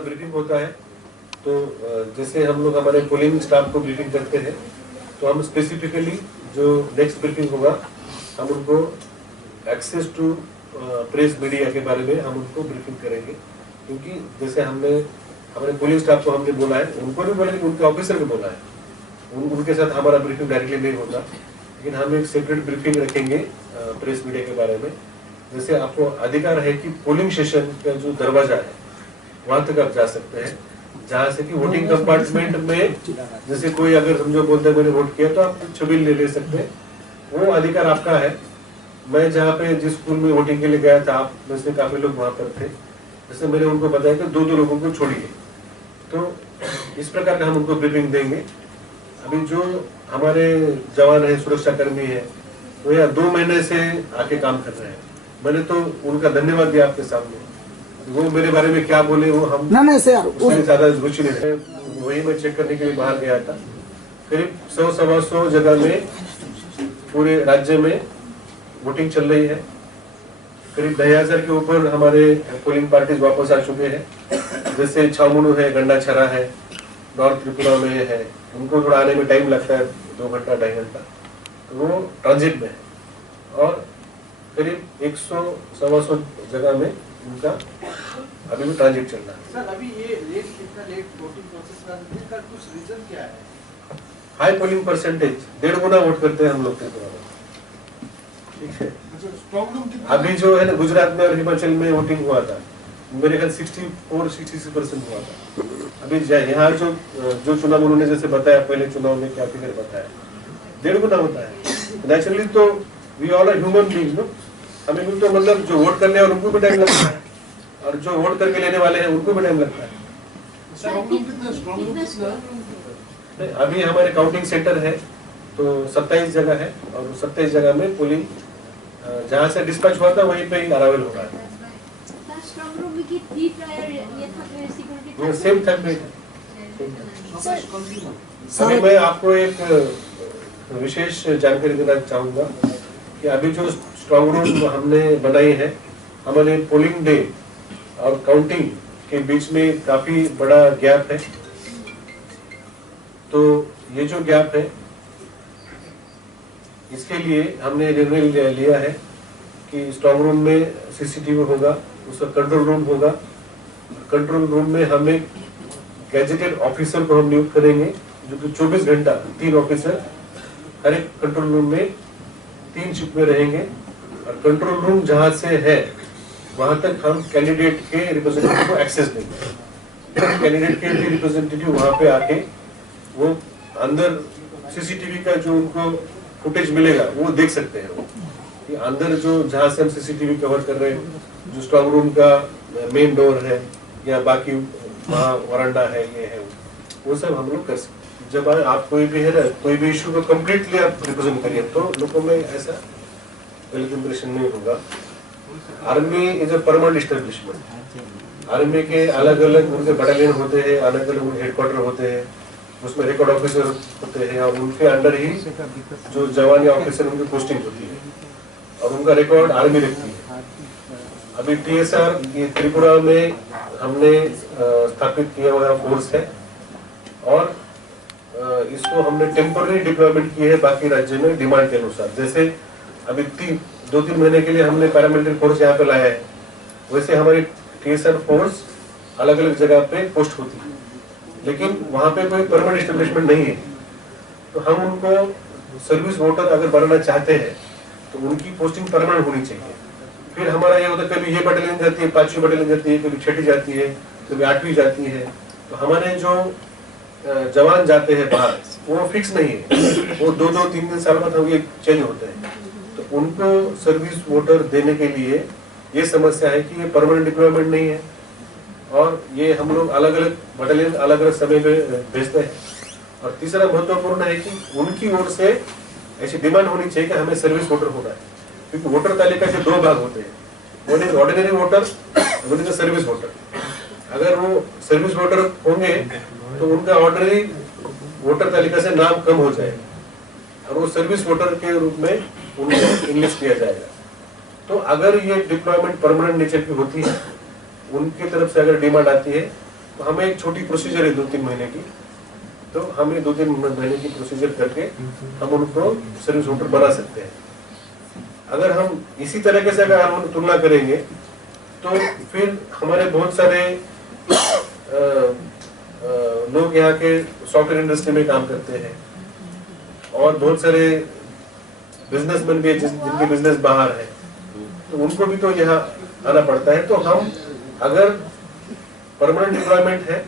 Briefing होता है तो जैसे हम लोग हमारे पोलिंग स्टाफ को ब्रीफिंग करते हैं तो हम स्पेसिफिकली जो नेक्स्ट ब्रीफिंग होगा हम उनको एक्सेस टू प्रेस मीडिया के बारे में हम उनको ब्रीफिंग करेंगे, क्योंकि जैसे हमने हमारे पोलिंग स्टाफ को हमने बोला है, उनको भी बोला, उनके ऑफिसर को बोला है, उनके साथ हमारा ब्रीफिंग डायरेक्टली नहीं होता, लेकिन हम एक सेपरेट ब्रीफिंग रखेंगे प्रेस मीडिया के बारे में। जैसे आपको अधिकार है कि पोलिंग स्टेशन का जो दरवाजा है वहां तक आप जा सकते हैं, जहाँ से कि वोटिंग कंपार्टमेंट में जैसे कोई अगर समझो बोलते हैं मैंने वोट किया तो आप छवि ले सकते हैं, वो अधिकार आपका है। मैं जहाँ पे जिस स्कूल में वोटिंग के लिए गया था, आप में से काफी लोग वहां पर थे, जैसे मैंने उनको बताया कि दो लोगों को छोड़िए, तो इस प्रकार का हम उनको ब्रीफिंग देंगे। अभी जो हमारे जवान है, सुरक्षा कर्मी है, वो यहाँ 2 महीने से आके काम कर रहे हैं। मैंने तो उनका धन्यवाद दिया आपके सामने, वो मेरे बारे में क्या बोले वो हम उससे ज्यादा रुचि नहीं है, वही मैं चेक करने के लिए बाहर गया था। करीब 100-125 जगह में पूरे राज्य में वोटिंग चल रही है। करीब 10,000 के ऊपर हमारे पोलिंग पार्टीज वापस आ चुके हैं, जैसे छामुनु है, गंडाछरा है, नॉर्थ त्रिपुरा में है, उनको थोड़ा आने में टाइम लगता है, 2 घंटा 2.5 घंटा, तो वो ट्रांजिट में है। और करीब 100-125 जगह में उनका अभी भी ट्रांजिट चल रहा है। सर, अभी ये इतना लेट वोटिंग प्रोसेस का कुछ रीजन क्या है? हाई पोलिंग परसेंटेज, 1.5 गुना वोट करते हैं हम लोग त्रिपुरा में, ठीक है। अभी जो है ना गुजरात में और हिमाचल में वोटिंग हुआ था, मेरे ख्याल 64-66% हुआ था। अभी यहाँ जो चुनाव उन्होंने जैसे बताया, पहले चुनाव में क्या फिगर बताया, 1.5 गुना होता है। नेचुरली तो we all are human being, no, हमें भी तो मतलब जो वोट करने और उनको भी टाइम लगता है, और जो वोट करके लेने वाले हैं उनको भी टाइम लगता है। अभी हमारे काउंटिंग सेंटर है तो 27 जगह है, और 27 जगह में पोलिंग जहाँ से डिस्पैच हुआ था वहीं पे ही अराइवल हो रहा है। Same third. अभी मैं आपको एक विशेष जानकारी देना चाहूंगा कि अभी जो स्ट्रॉन्ग रूम हमने बनाई है, हमारे पोलिंग डे और काउंटिंग के बीच में काफी बड़ा गैप है। तो ये जो गैप है, इसके लिए हमने निर्णय लिया है कि स्ट्रॉन्ग रूम में सीसीटीवी होगा, उसका कंट्रोल रूम होगा। कंट्रोल रूम में हम एक गैजेटेड ऑफिसर को हम नियुक्त करेंगे, जो कि 24 घंटा 3 ऑफिसर हर एक कंट्रोल रूम में 3 शिफ्ट में रहेंगे। और कंट्रोल रूम जहां से है वहां तक हम कैंडिडेट के रिप्रेजेंटेटिव को एक्सेस देंगे। कैंडिडेट के रिप्रेजेंटेटिव वहां पे आके वो अंदर सीसीटीवी का जो उनको फुटेज मिलेगा वो देख सकते हैं। वो कि अंदर जो जहां से हम सीसीटीवी कवर कर रहे हैं, जो स्ट्रॉन्ग रूम का मेन डोर है या बाकी वहाँ वरांडा है, ये है, वो सब हम लोग कर सकते हैं। जब आप कोई भी है ना, कोई भी इशू को कम्प्लीटली आप रिप्रेजेंट करिए तो लोगों में ऐसा गलत इंप्रेशन नहीं होगा। Army is a permanent establishment. Army के अलग अलग उनके बटालियन होते हैं, अलग अलग उनके हेडक्वार्टर होते हैं, उसमें रिकॉर्ड ऑफिसर होते हैं, और उनके अंडर ही जो जवान या ऑफिसर उनकी पोस्टिंग होती है, और उनका रिकॉर्ड आर्मी रखती है। अभी TSR ये त्रिपुरा में हमने स्थापित किया हुआ फोर्स है, और इसको हमने टेम्पररी डिप्लॉयमेंट की है बाकी राज्य में डिमांड के अनुसार। जैसे अभी 2-3 महीने के लिए हमने पैरामिलिट्री फोर्स यहाँ पे लाया है, वैसे हमारी TSR फोर्स अलग अलग जगह पे पोस्ट होती है, लेकिन वहाँ पे कोई परमानेंट एस्टेब्लिशमेंट नहीं है। तो हम उनको सर्विस वोटर अगर बनाना चाहते हैं तो उनकी पोस्टिंग परमानेंट होनी चाहिए। फिर हमारा ये होता है कभी ये बटालियन जाती है, 5वीं बटालियन जाती है, कभी 6ठी जाती है, कभी 8वीं जाती है। तो हमारे जो जवान जाते हैं बाहर वो फिक्स नहीं है, वो 2-3 साल बाद हम ये चेंज होते हैं। तो उनको सर्विस वोटर देने के लिए ये समस्या है कि ये परमानेंट डिप्लॉयमेंट नहीं है, और ये हम लोग अलग अलग बटालियन अलग अलग समय पे भेजते हैं। और तीसरा महत्वपूर्ण है कि उनकी ओर से ऐसी डिमांड होनी चाहिए कि हमें सर्विस वोटर होना है, क्योंकि वोटर तालिका के 2 भाग होते हैं, one is ordinary voter, one is service voter. अगर वो सर्विस वोटर होंगे तो उनका ऑर्डिनरी वोटर तालिका से नाम कम हो जाएगा, और वो सर्विस वोटर के रूप में उनको इंग्लिश किया जाएगा। तो अगर ये डिप्लॉयमेंट परमानेंट नेचर की होती है, उनकी तरफ से अगर डिमांड आती है हमें एक छोटी प्रोसीजर है 2-3 महीने की, तो हमें 2-3 महीने की प्रोसीजर करके हम उनको सर्विस वोटर बना सकते हैं। अगर हम इसी तरीके से अगर हम तुलना करेंगे तो फिर हमारे बहुत सारे लोग यहाँ के सॉफ्टवेयर इंडस्ट्री में काम करते हैं और बहुत सारे बिजनेसमैन भी जिनके बिजनेस बाहर है, तो उनको भी तो यहाँ आना पड़ता है। तो हम अगर परमानेंट एम्प्लॉयमेंट है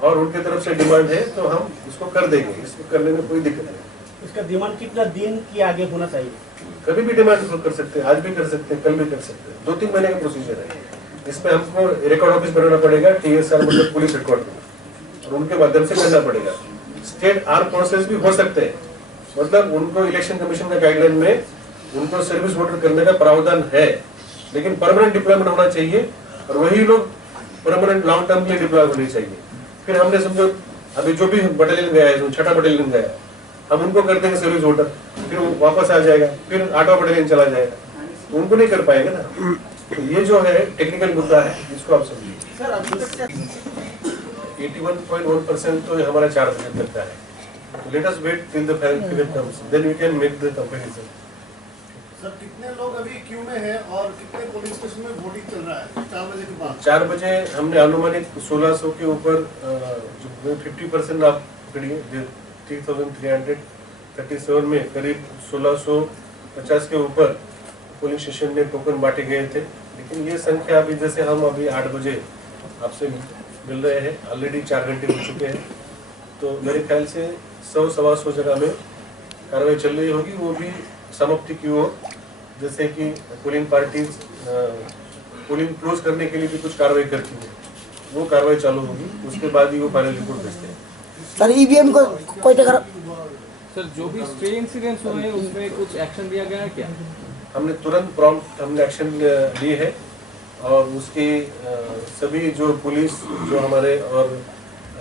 और उनके तरफ से डिमांड है तो हम इसको कर देंगे, इसको करने में कोई दिक्कत नहीं। इसका डिमांड कितना दिन के आगे होना चाहिए? कभी भी डिमांड कर सकते हैं, आज भी कर सकते हैं, कल भी कर सकते हैं। 2-3 महीने का प्रोसीजर है। इसमें हमको रिकॉर्ड ऑफिस बनाना पड़ेगा, TSR मतलब पुलिस हेडक्वार्टर, और उनके माध्यम से करना पड़ेगा। स्टेट आर्म फोर्सेस भी हो सकते हैं, मतलब उनको इलेक्शन कमीशन का गाइडलाइन में उनको सर्विस वोटर करने का प्रावधान है, लेकिन परमानेंट डिप्लॉयमेंट होना चाहिए और वही लोग परमानेंट लॉन्ग टर्म के लिए डिप्लॉय होने चाहिए। फिर हमने समझो अभी जो भी बटालियन गया है, जो 6ठा बटालियन गया, हम उनको कर देंगे सर्विस वोटर, फिर वो वापस आ जाएगा, फिर 8वां बटालियन चला जाएगा, तो उनको नहीं कर पाएंगे ना। तो ये जो है टेक्निकल मुद्दा है, इसको आप समझिए। 81.1% तो हमारा 4% तक का है। Let us wait till the final figure comes, then we can make the comparison. Sir कितने लोग अभी क्यू में हैं और कितने पोलिंग स्टेशन में वोटिंग चल रहा है 4 बजे के बाद? 4 बजे हमने अनुमानित 1600 के ऊपर जो 50% आप पकड़िए, 3337 में करीब 1650 के ऊपर पोलिंग स्टेशन में टोकन बांटे गए थे। लेकिन ये संख्या अभी जैसे हम अभी 8 बजे आपसे मिल रहे हैं, ऑलरेडी 4 घंटे हो चुके हैं, तो मेरे ख्याल से 100-125 जगह में कार्रवाई चल रही होगी, वो भी समाप्ति की ओर। जैसे कि पोलिंग पार्टीज पोलिंग क्लोज करने के लिए भी कुछ कार्रवाई करती है, वो कार्रवाई चालू होगी, उसके बाद ही वो फाइनल रिपोर्ट भेजते हैं। सर ईवीएम को कोई टक्कर? सर जो भी स्टे इंसिडेंट्स हुए हैं उसमें कुछ एक्शन लिया गया है क्या? हमने तुरंत प्रॉम्प्ट हमने एक्शन लिए है और उसके सभी जो पुलिस जो हमारे और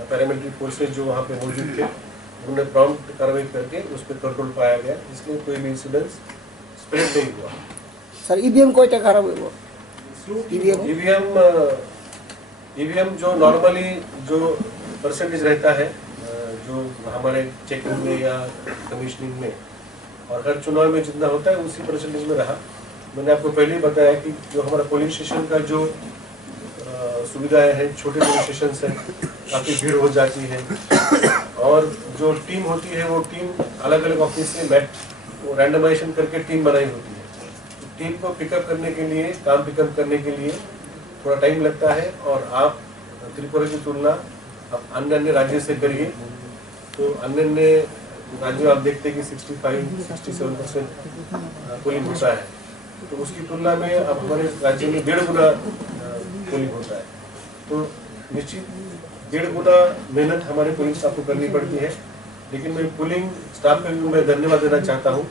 पैरामिलिट्री फोर्सेज जो वहाँ पे मौजूद थे, उन्होंने प्रॉम्प्ट कार्रवाई करके उस पर कंट्रोल पाया गया, इसलिए कोई भी इंसिडेंस स्प्रेड नहीं हुआ। सर ईवीएम कोई टक्कर वो ईवीएम जो नॉर्मली जो परसेंटेज रहता है जो हमारे चेकिंग में या कमीशनिंग में और हर चुनाव में जितना होता है उसी परसेंटेज में रहा। मैंने आपको पहले ही बताया कि जो हमारा पोलिंग स्टेशन का जो सुविधाएं हैं, छोटे पोलिंग स्टेशन से काफ़ी भीड़ हो जाती है और जो टीम होती है वो टीम अलग अलग ऑफिस से रैंडमाइजेशन करके टीम बनाई होती है। तो टीम को पिकअप करने के लिए, काम पिकअप करने के लिए थोड़ा टाइम लगता है और आप त्रिपुरा की तुलना आप अन्य राज्य से करिए तो अन्य राज्यों आप देखते हैं कि 65-67% पोलिंग होता है, तो उसकी तुलना में अब हमारे राज्य में 1.5 गुना पोलिंग होता है। तो निश्चित 1.5 गुना मेहनत हमारे पोलिंग स्टाफ को करनी पड़ती है। लेकिन मैं पोलिंग स्टाफ में भी मैं धन्यवाद देना चाहता हूँ,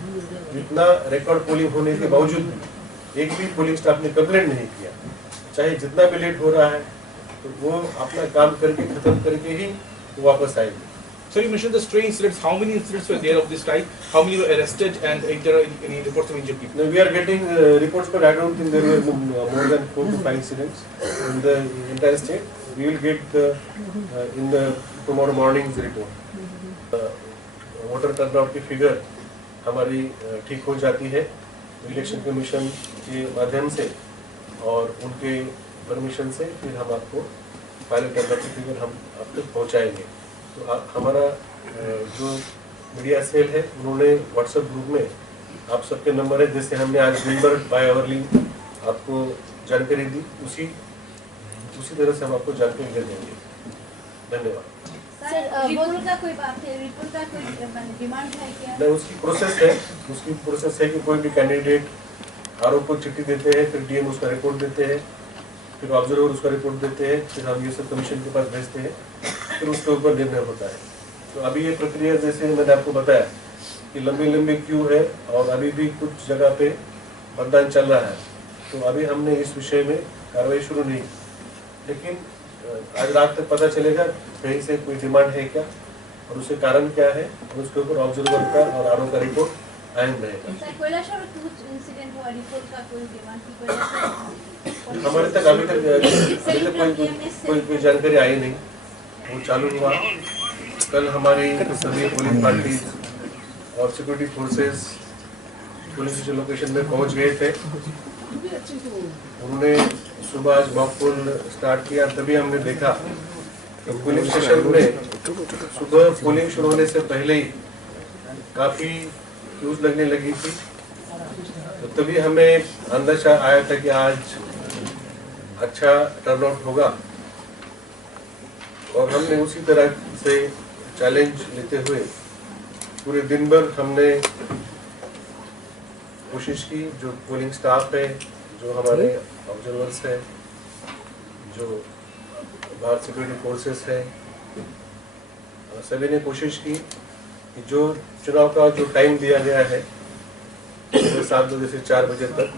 इतना रिकॉर्ड पोलिंग होने के बावजूद भी एक भी पोलिंग स्टाफ ने कंप्लेंट नहीं किया, चाहे जितना भी लेट हो रहा है तो वो अपना काम करके खत्म करके ही वापस आएंगे। So you mentioned the stray incidents. How many incidents were there of this type? How many were arrested, and if there are any reports of injured people? No, we are getting reports, but I don't think there were more than 4 to 5 incidents in the entire state. We will get in the tomorrow morning's report. Voter turnout की figure हमारी ठीक हो जाती है election commission के माध्यम से और उनके परमिशन से, फिर हम आपको फाइनल टर्नआउट की फिगर हम अब तक पहुँचाएंगे। तो हमारा जो मीडिया सेल है उन्होंने व्हाट्सएप ग्रुप में आप सबके नंबर है, जैसे हमने आज दिन भर बाय आवरली आपको जानकारी दी, उसी तरह से हम आपको जानकारी दे देंगे। धन्यवाद। सर रिपोर्ट का कोई बात है, रिपोर्ट का कोई डिमांड है क्या? नहीं, उसकी प्रोसेस है कि कोई भी कैंडिडेट आरोप को चिट्ठी देते हैं, फिर डीएम उसका रिपोर्ट देते हैं, फिर ऑब्जर्वर उसका रिपोर्ट देते हैं, फिर हम ये सब कमीशन के पास भेजते हैं, फिर उसके ऊपर निर्णय होता है। तो अभी ये प्रक्रिया जैसे मैंने आपको बताया कि लंबी क्यू है और अभी भी कुछ जगह पे मतदान चल रहा है, तो अभी हमने इस विषय में कार्रवाई शुरू नहीं, लेकिन आज रात तक पता चलेगा कहीं से कोई डिमांड है क्या और उसके कारण क्या है, और उसके ऊपर ऑब्जर्वर का और आरओ का रिपोर्ट कायम रहेगा। सर कैलाशोर कुछ इंसिडेंट हुआ रिपोर्ट का कोई डिमांड की कैलाशोर हमारे तक अभी तक कोई जानकारी आई नहीं, वो चालू हुआ। कल हमारी सभी पुलिस पार्टी और security forces police station location में पहुंच गए थे। उन्होंने सुबह आज मॉक पोल स्टार्ट किया, तभी हमने देखा कि पुलिस स्टेशन में सुबह पोलिंग शुरू होने से पहले ही काफी क्यूज लगने लगी थी। तो तभी हमें अंदाजा आया था कि आज अच्छा टर्नआउट होगा, और हमने उसी तरह से चैलेंज लेते हुए पूरे दिन भर हमने कोशिश की। जो पोलिंग स्टाफ है, जो हमारे ऑब्जर्वर्स है, जो भारत सिक्योरिटी फोर्सेस है, सभी ने कोशिश की कि जो चुनाव का जो टाइम दिया गया है 7 बजे से 4 बजे तक,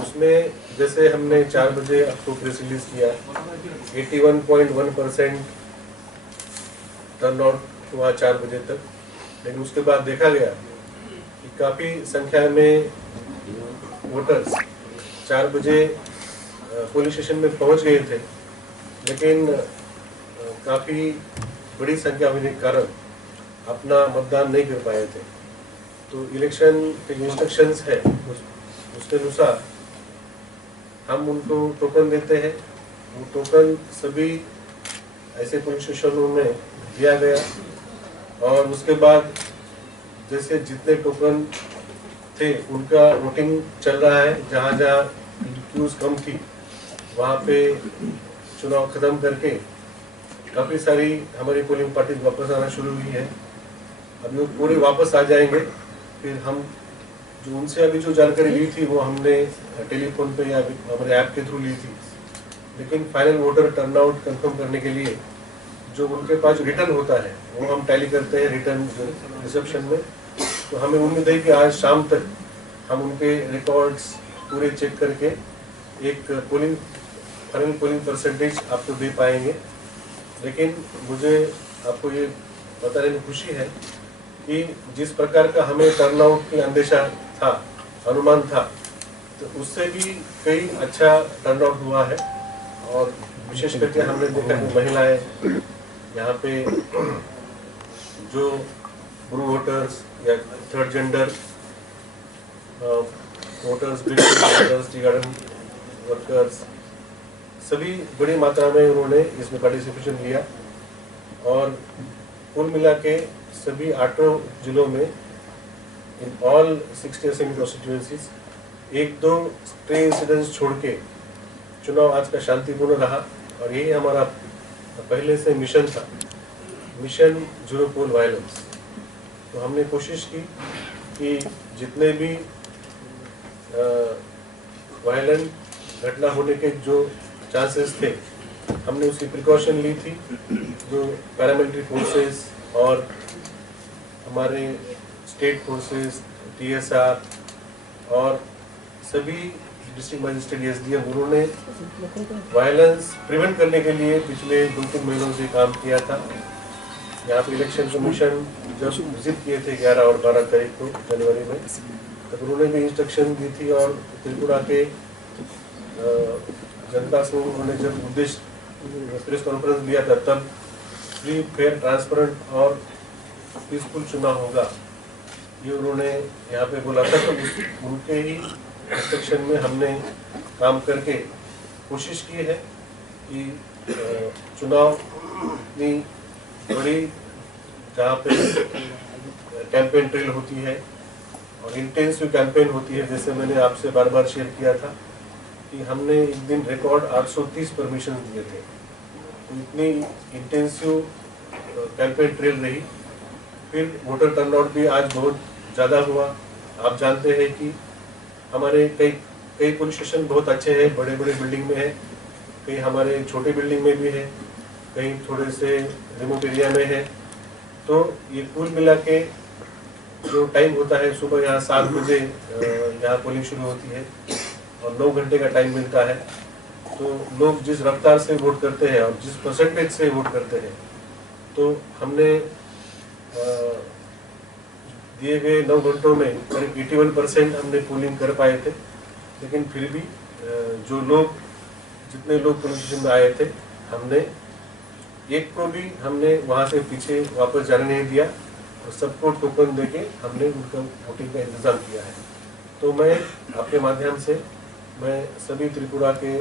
उसमें जैसे हमने 4 बजे आपको प्रेस रिलीज किया 81.1% टर्नआउट हुआ 4 बजे तक। लेकिन उसके बाद देखा गया कि काफ़ी संख्या में वोटर्स 4 बजे पुलिस स्टेशन में पहुंच गए थे, लेकिन काफ़ी बड़ी संख्या होने के कारण अपना मतदान नहीं कर पाए थे। तो इलेक्शन के इंस्ट्रक्शंस है उसके अनुसार हम उनको टोकन देते हैं। वो टोकन सभी ऐसे पुलिस स्टेशनों में दिया गया, और उसके बाद जैसे जितने टोकन थे उनका वोटिंग चल रहा है। जहाँ जहाँ क्यूज कम थी वहाँ पे चुनाव खत्म करके काफ़ी सारी हमारी पोलिंग पार्टी वापस आना शुरू हुई है। अभी वो पूरे वापस आ जाएंगे। फिर हम जो उनसे अभी जो जानकारी ली थी वो हमने टेलीफोन पे या हमारे ऐप के थ्रू ली थी, लेकिन फाइनल वोटर टर्नआउट कंफर्म करने के लिए जो उनके पास रिटर्न होता है वो हम टैली करते हैं रिटर्न रिसेप्शन में। तो हमें उम्मीद है कि आज शाम तक हम उनके रिकॉर्ड्स पूरे चेक करके एक फाइनल पोलिंग परसेंटेज आपको दे पाएंगे। लेकिन मुझे आपको ये बताने में खुशी है कि जिस प्रकार का हमें टर्नआउट की अंदेशा था, अनुमान था, तो उससे भी कई अच्छा टर्नआउट हुआ है। और विशेष करके हमने देखा कि महिलाएं यहाँ पे जो ब्रू वोटर्स या third gender voters, tea garden workers, सभी बड़ी मात्रा में उन्होंने इसमें पार्टिसिपेशन लिया। और कुल मिला के सभी 8 जिलों में in all 60 assembly constituencies 1-2 stray incidents छोड़ के चुनाव आज का शांतिपूर्ण रहा। और यही हमारा पहले से मिशन था, मिशन जीरो पोल वायलेंस। तो हमने कोशिश की कि जितने भी वायलेंट घटना होने के जो चांसेस थे, हमने उसकी प्रिकॉशन ली थी। जो पैरामिलिट्री फोर्सेस और हमारे स्टेट फोर्सेस, TSR और सभी डिस्ट्रिक्ट मजिस्ट्रेट SDM, उन्होंने वायलेंस प्रिवेंट करने के लिए पिछले 2-3 महीनों से काम किया था। यहाँ पे इलेक्शन कमीशन जब विजिट किए थे 11 और 12 तारीख को जनवरी में, तब उन्होंने भी इंस्ट्रक्शन दी थी। और त्रिपुरा के जनता से उन्होंने जब उद्देश्य प्रेस कॉन्फ्रेंस लिया था, तब फ्री, फेयर, ट्रांसपेरेंट और पीसफुल चुनाव होगा, ये उन्होंने यहाँ पे बोला था। तो उनके ही इंस्ट्रक्शन में हमने काम करके कोशिश की है कि चुनाव इतनी बड़ी जहाँ पे कैंपेन ट्रेल होती है और इंटेंसिव कैंपेन होती है, जैसे मैंने आपसे बार बार शेयर किया था कि हमने एक दिन रिकॉर्ड 830 परमिशन दिए थे। तो इतनी इंटेंसिव कैंपेन ट्रेल रही। फिर वोटर टर्नआउट भी आज बहुत ज़्यादा हुआ। आप जानते हैं कि हमारे कई पुलिस स्टेशन बहुत अच्छे हैं, बड़े बड़े बिल्डिंग में है, कई हमारे छोटे बिल्डिंग में भी है, कहीं थोड़े से रिमोट एरिया में है। तो ये कुल मिला के जो टाइम होता है, सुबह यहाँ 7 बजे यहाँ पोलिंग शुरू होती है और 9 घंटे का टाइम मिलता है। तो लोग जिस रफ्तार से वोट करते हैं और जिस परसेंटेज से वोट करते हैं, तो हमने दिए गए 9 घंटों में करीब 81% हमने पोलिंग कर पाए थे, लेकिन फिर भी जितने लोग पोलिंग स्टेशन में आए थे, हमने एक को भी हमने वहाँ से पीछे वापस जाने नहीं दिया और सबको टोकन देके हमने उनका वोटिंग का इंतजाम किया है। तो मैं आपके माध्यम से मैं सभी त्रिपुरा के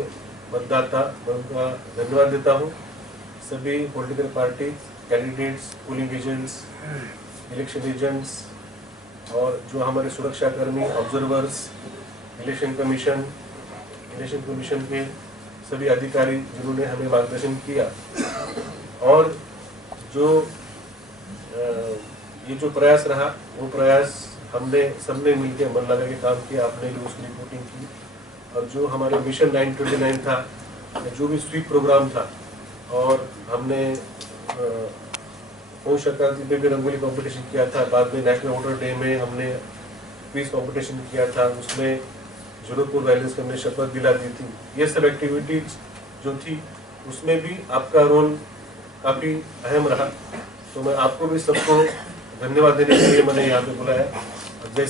मतदाता उनका धन्यवाद देता हूँ। सभी political party candidates, polling agents, election agents और जो हमारे सुरक्षा कर्मी, ऑब्जर्वर्स, इलेक्शन कमीशन के सभी अधिकारी जिन्होंने हमें मार्गदर्शन किया, और ये जो प्रयास रहा वो प्रयास हमने सबने मिलकर मन लगा के काम किया। आपने भी उसकी रिपोर्टिंग की, और जो हमारे मिशन 929 था, जो भी स्वीप प्रोग्राम था, और हमने पौष संक्रांति पे भी रंगोली कंपटीशन किया था। बाद में नेशनल वोटर डे में हमने क्विज कंपटीशन किया था, उसमें जरूरपुर वायलेंस को हमने शपथ दिला दी थी। ये सब एक्टिविटीज जो थी उसमें भी आपका रोल काफ़ी अहम रहा। तो मैं आपको भी सबको धन्यवाद देने के लिए मैंने यहाँ पे बुलाया।